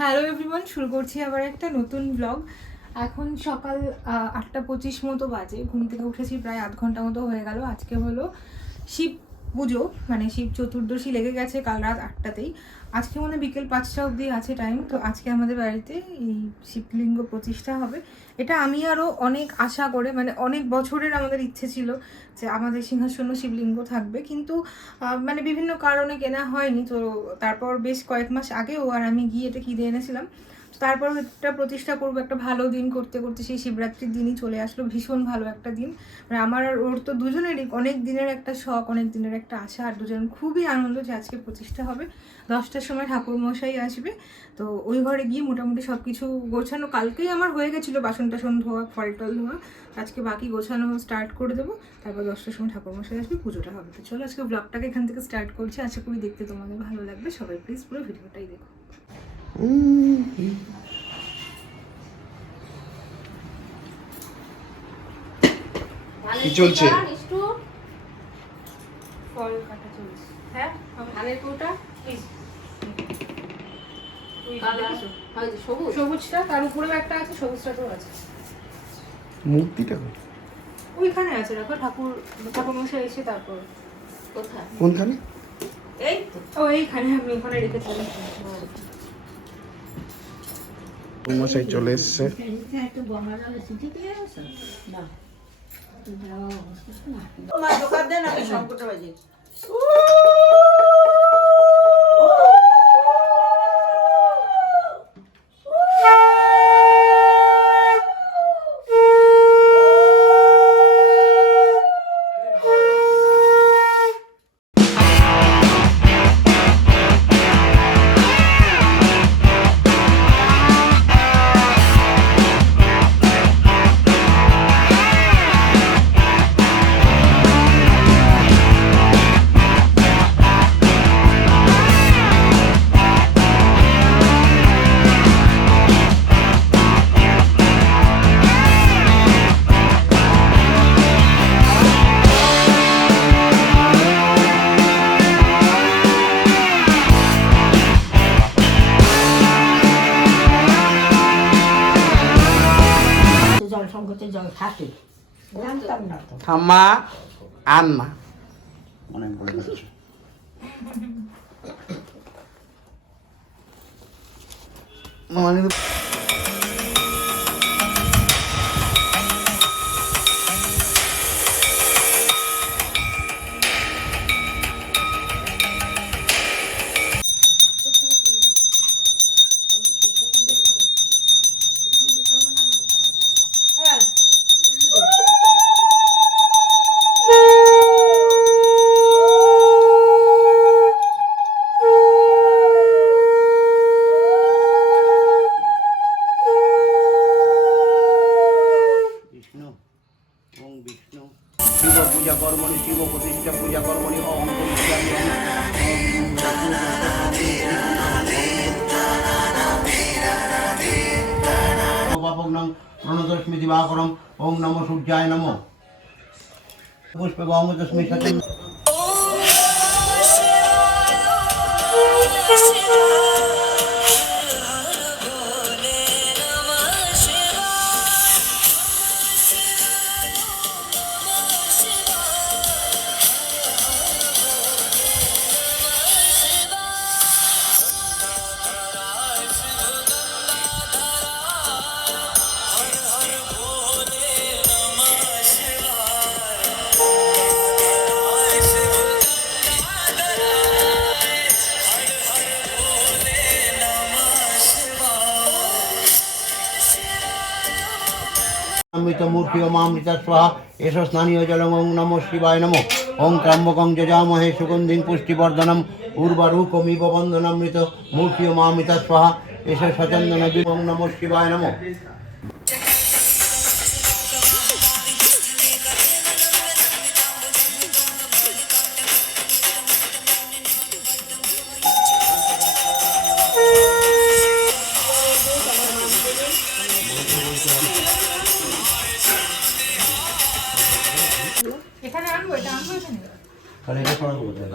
Hello everyone, শুরু করছি আবার একটা নতুন ব্লগ। এখন সকাল 8:25 মতো বাজে। ঘুম থেকে উঠেছি, প্রায় আধ ঘন্টা মতো হয়ে গেল। আজকে হলো শিব পুজো, মানে শিব চতুর্দশী লেগে গেছে কাল রাত 8টাতেই। আজকে মনে হয় বিকেল 5টা অবধি আছে টাইম। তো আজকে আমাদের বাড়িতে এই শিবলিঙ্গ প্রতিষ্ঠা হবে। এটা আমি আরও অনেক আশা করে, মানে অনেক বছরের আমাদের ইচ্ছে ছিল যে আমাদের সিংহাসনে শিবলিঙ্গ থাকবে, কিন্তু মানে বিভিন্ন কারণে কেনা হয়নি। তো তারপর বেশ কয়েক মাস আগে ও আর আমি গিয়ে এটা কিনে এনেছিলাম। তারপর এটা প্রতিষ্ঠা করবো একটা ভালো দিন করতে করতে সেই শিবরাত্রির দিনই চলে আসলো। ভীষণ ভালো একটা দিন, মানে আমার আর ওর তো দুজনেরই অনেক দিনের একটা শখ, অনেক দিনের একটা আশা। আর দুজন খুবই আনন্দ যে আজকে প্রতিষ্ঠা হবে। 10টার সময় ঠাকুরমশাই আসবে। তো ওই ঘরে গিয়ে মোটামুটি সব কিছু গোছানো কালকেই আমার হয়ে গেছিলো, বাসন টাসন ধোয়া, ফল টল ধোয়া। আজকে বাকি গোছানো স্টার্ট করে দেবো। তারপর 10টার সময় ঠাকুরমশাই আসবে, পুজোটা হবে। তো চলো আজকে ব্লগটাকে এখান থেকে স্টার্ট করছি। আশা করি দেখতে তোমাদের ভালো লাগবে। সবাই প্লিজ পুরো ভিডিওটাই দেখো। কি চলছে? ফল কাটা চলছে। হ্যাঁ, ধানের কৌটা সবুজটা, তার উপরেও একটা আছে, সবুজটাতেও আছে। মূর্তিটা ওইখানে আছে, দেখো ঠাকুরমশাই এসে তারপর। কোথায়? কোনখানে? এই তো। ও এইখানে, আমি ওখানে রেখেছিলাম। মশাই চলে এসছে। তোমার দোকান দেন, আমি সংকটে বাজি। থামা আর না অনেক বলে যাচ্ছে। মানে শিব পূজা কর্মণি, শিব প্রতিষ্ঠা পূজা কর্মণি অহং করিষ্যামি। প্রণতস্মি দিবাকরম। ওং নমো সূর্যায় নমঃ। পুষ্পে গঙ্গোতস্মি সত্যম। অমৃত মূর্তি অমৃত স্বাহা। এষ স্নানীয় জলং। ওং নমঃ শিবায় নমঃ। ওং ত্র্যম্বকং যজামহে সুগন্ধিং পুষ্টিবর্ধনম। উর্বারুকমিব বন্ধনামৃত মূর্তি অমৃত স্বাহা। এষ সচন্দন। ওং নমঃ শিবায় নমঃ। এখানে আনবো, এটা আনবো এখানে। তাহলে এটা সরাবো কোথায়?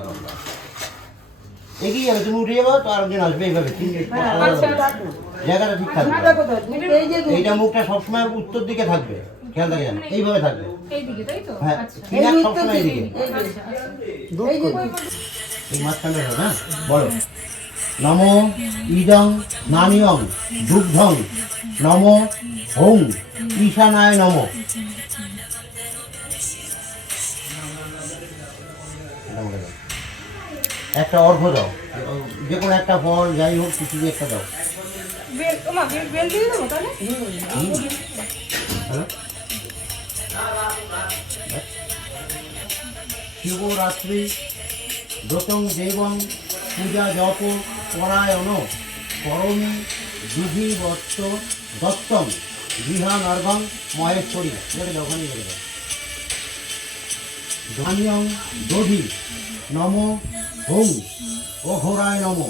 এগিয়ে যাবে, তুমি উঠে যাবো তো আরেকজন আসবে এইভাবে আচ্ছা জায়গাটা ঠিক থাকবে। এই যে এইটা মুখটা সবসময় উত্তর দিকে থাকবে, খেয়াল থাকে যেন এইভাবে থাকবে। এইদিকে তাই তো? হ্যাঁ, আচ্ছা কিনার সবসময় এইদিকে, আচ্ছা আচ্ছা। এই যে এই মাঝখানটা হবে। হ্যাঁ, বলো নমো ইদং নানিয়ং দুগ্ধং নমো হোং ঈশানায় নমো। একটা অর্ঘ দাও, যে কোনো একটা ফল যাই হোক কিছু দিয়ে একটা দাও। বেল ওমা বেল দিয়ে দেবো তাহলে? হ্যালো, শিবরাত্রি ব্রতং দেবং পূজা জপ পরায়ণ করমী বিধি বত্ত দত্তং গৃহানর্গং মহেশ্বরী। এটা যখনই বলে দাও। ধান্যং দধি নমো হোং অঘোরায় নমো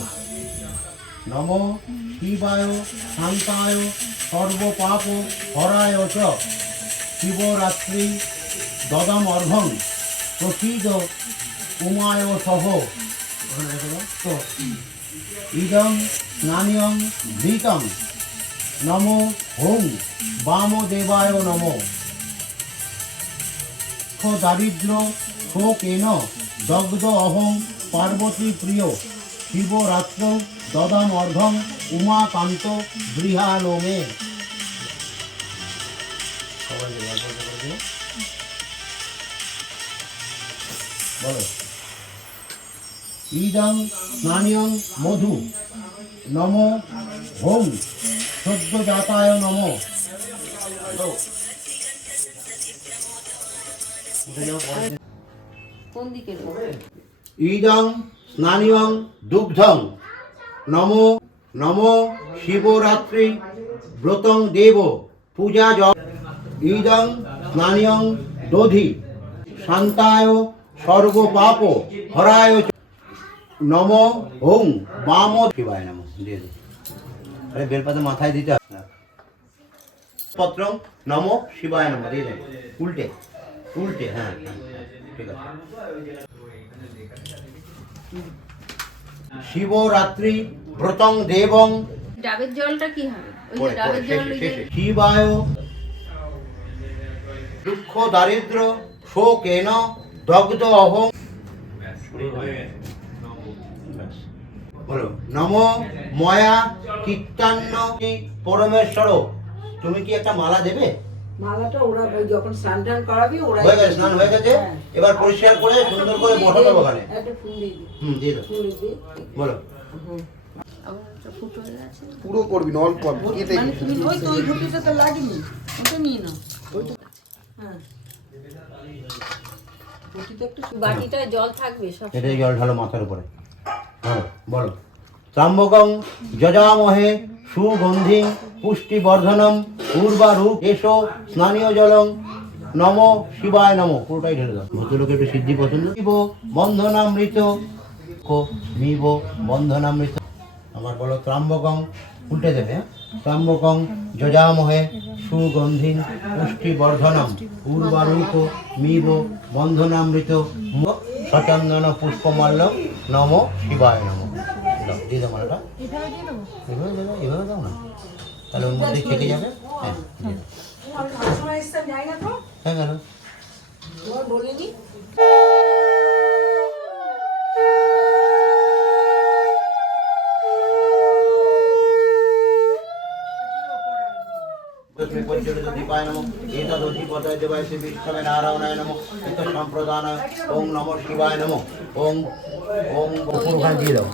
নমো শিবায় শান্তায় সর্বপাপ হরায় চ শিবরাত্রি দদম অর্ঘং প্রসিদ উমায় সহ তো ইদং স্নানিয়ং ধৃতং নমো হোং বামদেবায় নমো দারিদ্র শোকেন দগ্ধ অহং পার্বতী প্রিয় শিবরাত্র দদম অর্ঘং উমাকান্ত গৃহালোমে। বলো ইদং স্নানিয়ং মধু নমো হোং সদ্যজাতায় নমো। কোন দিকে ইদং স্নানিয়ং দুগ্ধং নমো নমো শিবরাত্রি ব্রতং দেব পূজা জপ ইদং স্নানিয়ং দধি শান্তায় সর্বপাপ হরায় চ নমো ওং বাম শিবায় নমো। দিয়ে দিই, আরে বেলপাতা মাথায় দিতে হবে না। পত্র নমো শিবায় নমো দিয়ে দেন, উল্টে উল্টে। হ্যাঁ হ্যাঁ, ঠিক আছে। শিবরাত্রি ব্রতং দেবং ডাবের জলটা কি হবে? ওই যে ডাবের জল ওই যে শিবায় দুঃখ দারিদ্র শোকেন দগ্ধ অহং। বলো নমো ময়া কীর্তান্ন পরমেশ্বর। তুমি কি একটা মালা দেবে? মালাটা ওরা যখন স্নান টান করাবি ওরা হয়ে গেছে, স্নান হয়ে গেছে, এবার পরিষ্কার করে সুন্দর করে বসাতে হবে ওখানে। একটা ফুল দিয়ে দিই। দিয়ে দাও। ফুল দিয়ে বলো ফুটো হয়ে গেছে। পুরো করবি না, অল্প অল্প কেটে মানে তুমি ওই তো ওই ঘটিটা তো লাগেনি, ওটা নিয়ে নাও। হ্যাঁ ঘটিতে একটু বাটিটায় জল থাকবে সব। এটাই জল ঢালো মাথার উপরে। বলো বলো ত্র্যম্বকং যজামহে সুগন্ধিং পুষ্টিবর্ধনম উর্বারূপ এসো স্নানীয় জলং নমো শিবায় নমো। পুরোটাই ঢেলে দাও। ভদ্রলোকে একটু সিদ্ধি পছন্দ। শিব বন্ধনামৃত নিব বন্ধনামৃত। আমার বলো ত্র্যম্বকং, উল্টে দেবে। হ্যাঁ, ত্র্যম্বকং যজামহে সুগন্ধিং পুষ্টিবর্ধনম উর্বারূপ মিব বন্ধনামৃত সচন্দন পুষ্পমাল্য নমো শিবায় নমো। দাও, দিয়ে দাও মালাটা। এভাবে দিয়ে দেবো? এভাবে দেবে, এভাবে দাও না, তাহলে ওর মধ্যে থেকে যাবে। হ্যাঁ দিয়ে দাও। হ্যাঁ গেল। বলিনি দীপায় নমঃ এতদধিপতায় দেবায় শ্রী বিষ্ণবে নারায়ণায় নমঃ এত সম্প্রদানায় ওং নমঃ শিবায় নমঃ ওং ওং ওখানে দিয়ে দাও।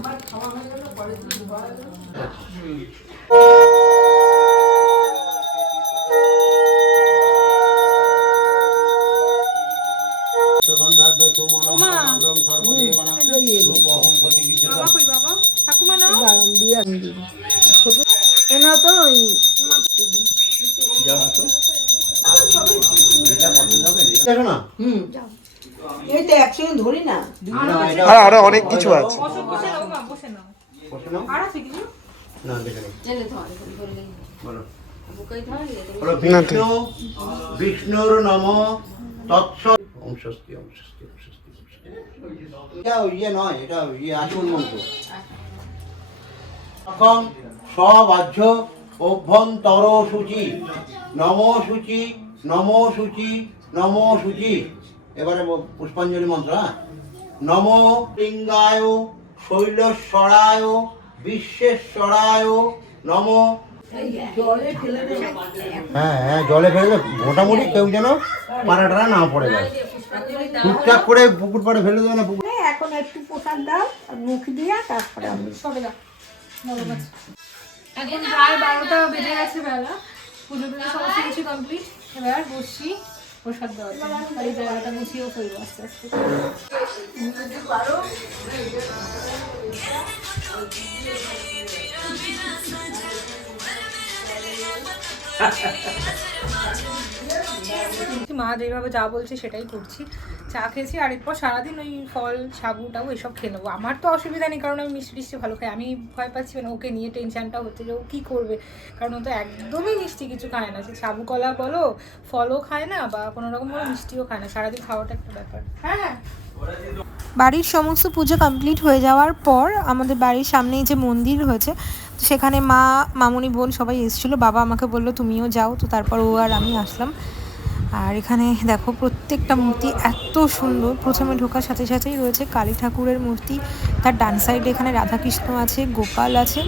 বাবা কই বাবা? ঠাকুমা নাও। এনা তো ওই দেখো না, এই তো একসঙ্গে ধরি না। আর আরো অনেক কিছু আছে। বসে বসে নাও মা, বসে নাও। বসে নাও। আর আছে কিছু? না দেখে নাও। জেলে ধরে বললেই বলো বুকাই ধরে বলো বিষ্ণু বিষ্ণুর নম তৎস ওম স্বস্তি ওম স্বস্তি ওম স্বস্তি ওম স্বস্তি। এটা ইয়ে নয়, এটা ইয়ে আচমন মন্ত্র। এখন সবাহ্য অভ্যন্তর সূচি, নম সূচি, নম সূচি, নম সূচি। এবারে পুষ্পাঞ্জলি মন্ত্র। নম লিঙ্গায় শৈলেশ্বরায় বিশ্বেশ্বরায় নম। হ্যাঁ হ্যাঁ, জলে ফেলে মোটামুটি কেউ যেন পাড়াটা না পড়ে যায়, টুকটাক করে পুকুর পাড়ে ফেলে দেবে না। পুকুর এখন একটু প্রসাদ দাও আর মুখ দিয়া তারপরে আমি সবে দাও। এখন প্রায় 12টা বেজে গেছে বেলা, পুজো টুজো সমস্ত কিছু কমপ্লিট। এবার বসছি প্রসাদ দেওয়ার জন্য, আর এই জায়গাটা মুছিয়েও ফেলবো আস্তে আস্তে। মা যেভাবে যা বলছে সেটাই করছি। চা খেয়েছি, আর এরপর সারাদিন ওই ফল সাবু টাবু এসব খেয়ে নেবো। আমার তো অসুবিধা নেই, কারণ আমি মিষ্টি টিষ্টি ভালো খাই। আমি ভয় পাচ্ছি মানে ওকে নিয়ে, টেনশনটা হচ্ছে যে ও কী করবে, কারণ ও তো একদমই মিষ্টি কিছু খায় না। সে সাবু কলা বলো, ফলও খায় না বা কোনো রকম কোনো মিষ্টিও খায় না। সারাদিন খাওয়াটা একটা ব্যাপার। হ্যাঁ, বাড়ির সমস্ত পুজো কমপ্লিট হয়ে যাওয়ার পর আমাদের বাড়ির সামনেই যে মন্দির হয়েছে, তো সেখানে মা, মামুনি, বোন সবাই এসেছিলো। বাবা আমাকে বললো তুমিও যাও, তো তারপর ও আর আমি আসলাম। আর এখানে দেখো প্রত্যেকটা মূর্তি এত সুন্দর। প্রথমে ঢোকার সাথে সাথেই রয়েছে কালী ঠাকুরের মূর্তি, তার ডান সাইডে এখানে রাধাকৃষ্ণ আছে, গোপাল আছে।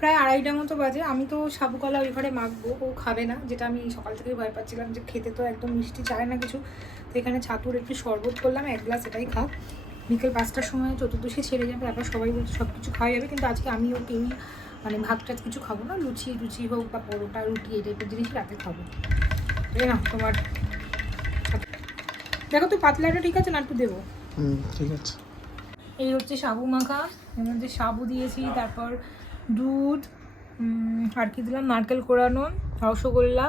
প্রায় 2:30 মতো বাজে। আমি তো সাবু কলা ওই ঘরে মাখবো, ও খাবে না, যেটা আমি সকাল থেকেই ভয় পাচ্ছিলাম যে খেতে তো একদম মিষ্টি চায় না কিছু। তো এখানে ছাতুর একটু শরবত করলাম, 1 গ্লাস, এটাই খাও। বিকেল 5টার সময় চতুর্দশী ছেড়ে যাবে, আবার সবাই বলছে সব কিছু খাওয়া যাবে, কিন্তু আজকে আমিও কেউই মানে ভাত টাত কিছু খাবো না। লুচি হোক বা পরোটা, রুটি, এই টাইপের জিনিস রাতে খাবো। এই না তোমার, দেখো তো পাতলাটা ঠিক আছে না, একটু দেবো? ঠিক আছে। এই হচ্ছে সাবু মাখা, এর মধ্যে সাবু দিয়েছি, তারপর দুধ, আর কি দিলাম, নারকেল কোড়ানো, রসগোল্লা,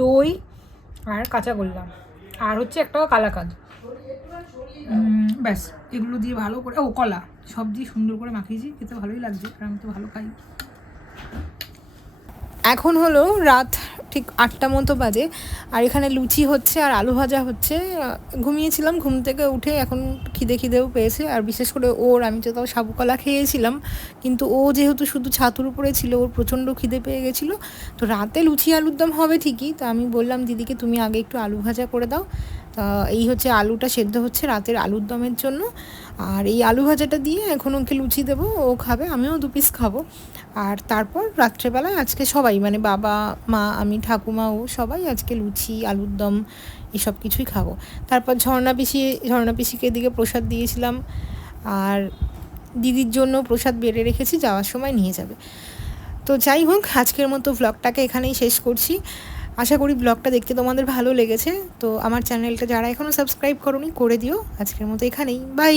দই আর কাঁচা গোল্লা, আর হচ্ছে একটা কালাকাঁদ। ব্যাস, এগুলো দিয়ে ভালো করে, ও কলা, সব দিয়ে সুন্দর করে মাখিয়েছি। খেতে ভালোই লাগছে, আর আমি তো ভালো খাই। এখন হলো রাত ঠিক 8টা মতো বাজে, আর এখানে লুচি হচ্ছে আর আলু ভাজা হচ্ছে। ঘুমিয়েছিলাম, ঘুম থেকে উঠে এখন খিদেও পেয়েছে। আর বিশেষ করে ওর, আমি তো তাও সাবু কলা খেয়েছিলাম, কিন্তু ও যেহেতু শুধু ছাতুর উপরে ছিল, ওর প্রচণ্ড খিদে পেয়ে গেছিলো। তো রাতে লুচি আলুর দম হবে ঠিকই, তো আমি বললাম দিদিকে তুমি আগে একটু আলু ভাজা করে দাও। তা এই হচ্ছে আলুটা সেদ্ধ হচ্ছে রাতের আলুর দমের জন্য, আর এই আলু ভাজাটা দিয়ে এখন ওকে লুচি দেবো, ও খাবে, আমিও 2 পিস খাবো। আর তারপর রাত্রেবেলায় আজকে সবাই মানে বাবা, মা, আমি, ঠাকুমা, ও সবাই আজকে লুচি, আলুর দম এসব কিছুই খাবো। তারপর ঝর্ণা পিসিকে এদিকে প্রসাদ দিয়েছিলাম, আর দিদির জন্য প্রসাদ বেড়ে রেখেছি, যাওয়ার সময় নিয়ে যাবে। তো যাই হোক, আজকের মতো ব্লগটাকে এখানেই শেষ করছি। আশা করি ব্লগটা দেখতে তোমাদের ভালো লেগেছে। তো আমার চ্যানেলটা যারা এখনও সাবস্ক্রাইব করোনি করে দিও। আজকের মতো এখানেই, বাই।